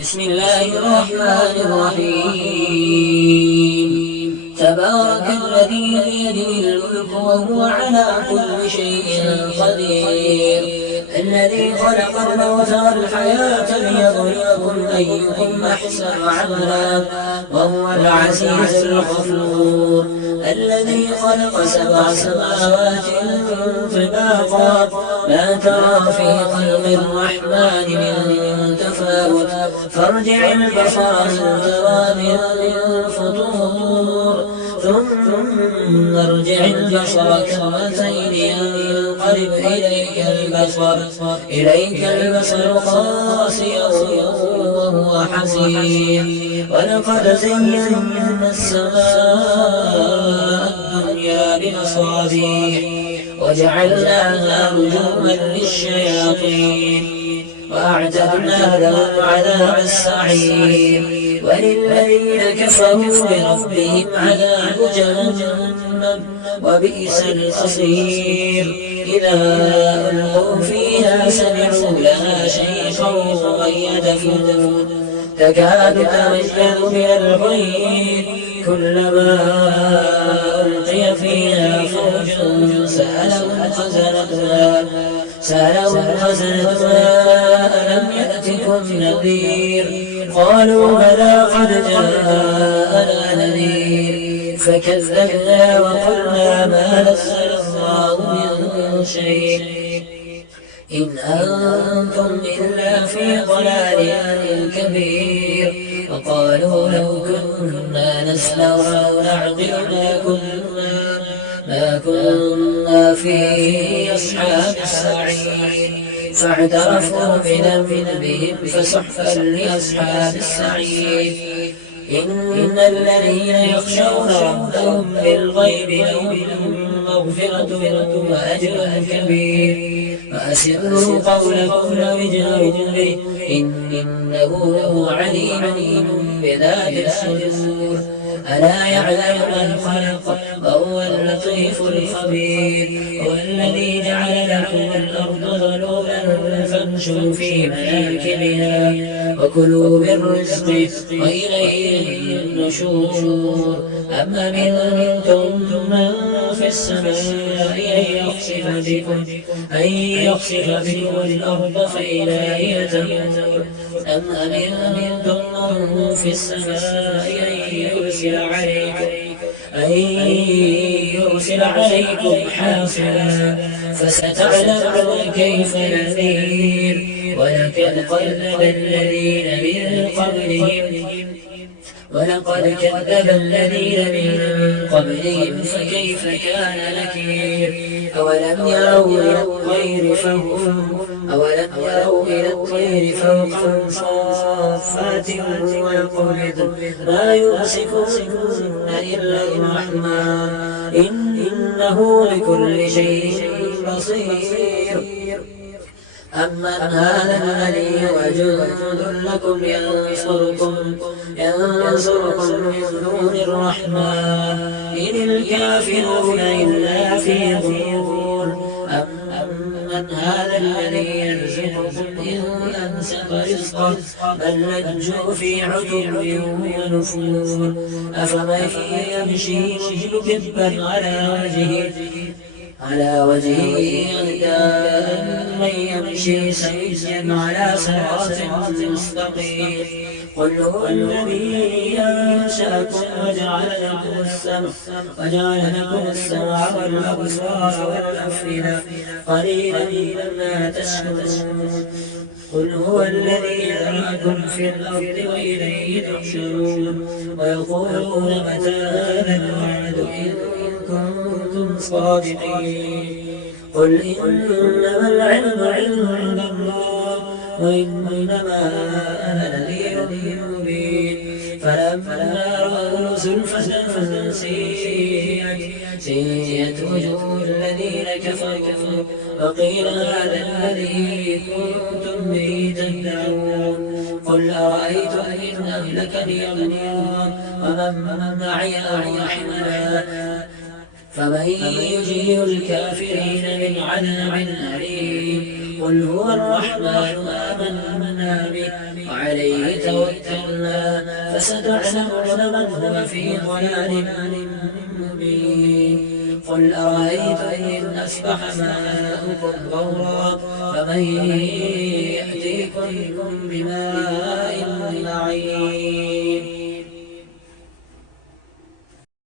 بسم الله الرحمن الرحيم. تبارك الذي بيده الملك وهو على كل شيء قدير، الذي خلق الموت والحياة ليبلوكم أيكم أحسن عملا وهو العزيز الغفور، الذي خلق 7 سماوات طباقا ما ترى في خلق الرحمن من تفاوت، فارجع البصر هل ترى من فطور، ثم ارجع البصر كرتين ينقلب إليك البصر خاسئا وهو حسير. ولقد زينا السماء الدنيا بمصابيح وجعلناها رجوما للشياطين وأعتدنا لهم عذاب السعير. وللذين كفروا بربهم عذاب جهنم وبئس المصير. إذا ألقوا فيها سمعوا لها شيئا ويدفون تكاد تميز من الغيظ كلما ألقي فيها فوج سألهم خزنتها ألم يأتكم نذير؟ قالوا بلى قد جاءنا نذير فكذبنا وقلنا ما نزل الله من شيء إن أنتم إلا في ضلال كبير. وقالوا لو كنا نسمع أو نعقل ما كنا في أصحاب السعير. فاعترفوا بذنبهم فسحقا لأصحاب السعير. إن الذين يخشون ربهم بالغيب لهم مغفرة وأجر كبير. فأسروا قولكم أو اجهروا به إنه عليم بذات الصدور. ألا يعلم من خلق وهو اللطيف الخبير. هو الذي جعل لكم الأرض ذلولا فامشوا في مناكبها وكلوا من رزقه وإليه النشور. أم أمنتم من في السماء أن يخسف بكم الأرض فإذا هي تمور. أم أمنتم من في السماء أن يرسل عليكم حاصبا فستعلمون كيف نذير. ولقد كذب الذين من قبلهم فكيف كان نكير. أولم يروا إلى الطير فوقهم صافات ويقبضن ما يمسكهن إلا الرحمن إنه بكل شيء بصير. أمن هذا الذي وجود لكم ينصركم من دون الرحمن إن الكافرون إلا في غرور. أمن هذا الذي يرزقكم إن أمسك رزقه بل لجوا في عتو ونفور. أفمن يمشي مكبا على وجهه أهدى من يمشي سويا على صراط مستقيم. قل هو الذي أنشأكم وجعل لكم السمع والأبصار والأفئدة قليلا ما تشكرون. قل هو الذي ذراكم في الأرض وإليه تحشرون. ويقولون متى هذا الوعد إن كنتم صادقين. قل إنما العلم عند الله وإنما أنا نذير مبين. فلما رأوا زلفة سيئت وجوه الذين كفروا وقيل هذا الذي كنتم به تدعون. قل أرأيتم إن أهلكني الله ومن معي أو رحمنا فمن يجير الكافرين من عذاب أليم. قل هو الرحمن آمنا به وعليه توكلنا فستعلمون من هو في ضلال مبين. قل أرأيتم إن أصبح ماؤكم غورا فمن يأتيكم بماء معين